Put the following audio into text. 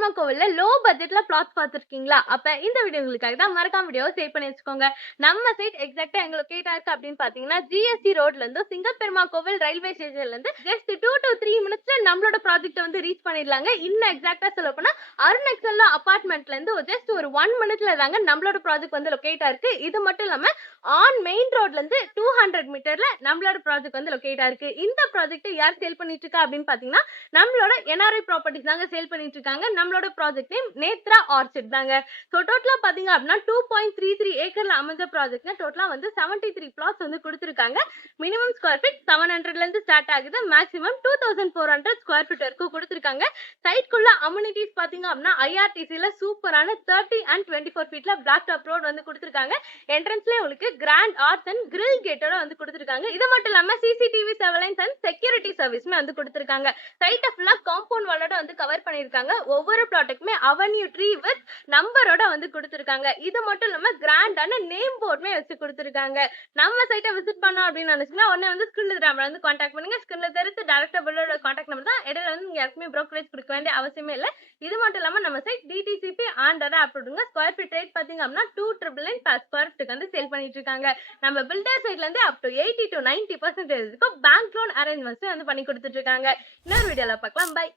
பெருமா கோவில்ல லோ பட்ஜெட்ல பிளாட்ஸ் பார்த்துருக்கீங்களா? அப்ப இந்த வீடியோ உங்களுக்காக தான். மறக்காம வீடியோவை சேவ் பண்ணி வச்சுக்கோங்க. நம்ம சைட் எக்ஸாக்டா எங்க லொகேட் ஆயிருக்கு அப்படின்னு பாத்தீங்கன்னா ஜிஎஸ்டி ரோட்ல இருந்து சிங்கப்பெருமா கோவில் ரயில்வே ஸ்டேஷன்ல இருந்து ஜஸ்ட் 2 to 3 மினிட்ஸ்ல நம்மளோட ப்ராஜெக்ட் வந்து ரீச் பண்ணிடலாங்க. இன்னும் எக்ஸாக்டா சொல்ல போனா அருணெக்ஸல்ல அபார்ட்மெண்ட்ல இருந்து ஜஸ்ட் ஒரு 1 மினிட்ல தாங்க நம்மளோட ப்ராஜெக்ட் வந்து லொகேட் ஆயிருக்கு. இது மட்டும் இல்லாம ஆன் மெயின் ரோட்ல இருந்து 200 மீட்டர்ல நம்மளோட ப்ராஜெக்ட் வந்து லொகேட் ஆயிருக்கு. இந்த ப்ராஜெக்ட் யார் சேல் பண்ணிட்டு இருக்கா அப்படின்னு பாத்தீங்கன்னா நம்மளோட என்ஆர்ஐ ப்ராப்பர்ட்டிஸ் தாங்க சேல் பண்ணிட்டு இருக்காங்க. நம்மளோட ப்ராஜெக்ட் நேம் நேத்ரா ஆர்ச்சிட் தாங்க. ஸோ டோட்டலா பாத்தீங்க அப்படின்னா 2.33 ஏக்கர்ல அமைஞ்ச ப்ராஜெக்ட்ல டோட்டலா வந்து 73 பிளாட்ஸ் வந்து கொடுத்துருக்காங்க. மினிமம் ஸ்கொயர் ஃபீட் 700ல இருந்து ஸ்டார்ட் ஆகுது. மேக்ஸிமம் 2400 ஸ்கொயர் ஃபீட் வரைக்கும் கொடுத்துருக்காங்க. சைட்குள்ள அம்யூனிட்டிஸ் பாத்தீங்க அப்படின்னா ஐஆர்டிசில சூப்பரான 30 and 24 ஃபீட்ல பிளாக் டாப் ரோட் வந்து கொடுத்துருக்காங்க. என்ட்ரன்ஸ்ல உங்களுக்கு கிராண்ட் ஆர்ட்ஸ் அண்ட் கிரில் கேட்டோட வந்து கொடுத்துருக்காங்க. இது மட்டும் இல்லாம சிசிடிவி சர்வேலன்ஸ் அண்ட் செக்யூரிட்டி சர்வீஸ்மே வந்து கொடுத்துருக்காங்க. சைட்டை ஃபுல்லா காம்பவுண்ட் வாலோட வந்து கவர் பண்ணிருக்காங்க. ஒவ்வொரு ப்ராடக்ட்டுமே அவென்யூ ட்ரீ வித் நம்பரோட வந்து கொடுத்துருக்காங்க. இது மட்டும் இல்லாம கிராண்டான நேம் போர்டுமே வச்சு கொடுத்துருக்காங்க. நம்ம சைட்டை விசிட் பண்ணோம் அப்படின்னு நினைச்சீங்கன்னா உடனே வந்து ஸ்கிரீன்ல நம்பர் வந்து கான்டாக்ட் பண்ணுங்க. ஸ்கிரீன்ல தெரிஞ்சு டைரக்டா பில்லோட கான்டாக்ட் நம்பர் தான். இடையில வந்து நீங்க யாருக்குமே ப்ரோக்கரேஜ் கொடுக்க வேண்டிய அவசியமே இல்லை. இது மட்டும் இல்லாம நம்ம சைட் டிடிசிபி ஆண்டர் அப்ரூவ்டுங்க. ஸ்கொயர் ஃபீட் ரேட் பாத்தீங்க அப்படின்னா 299 per ஸ்கொயர் ஃபீட்டுக்கு வந்து சேல் பண்ணிட்டு இருக்காங்க. நம்ம பில்டர் சைட்ல இருந்து up to 80 to 90% bank loan arrangements வந்து பண்ணி கொடுத்துட்டு இருக்காங்க. இன்னொரு வீடியோல பார்க்கலாம். பை.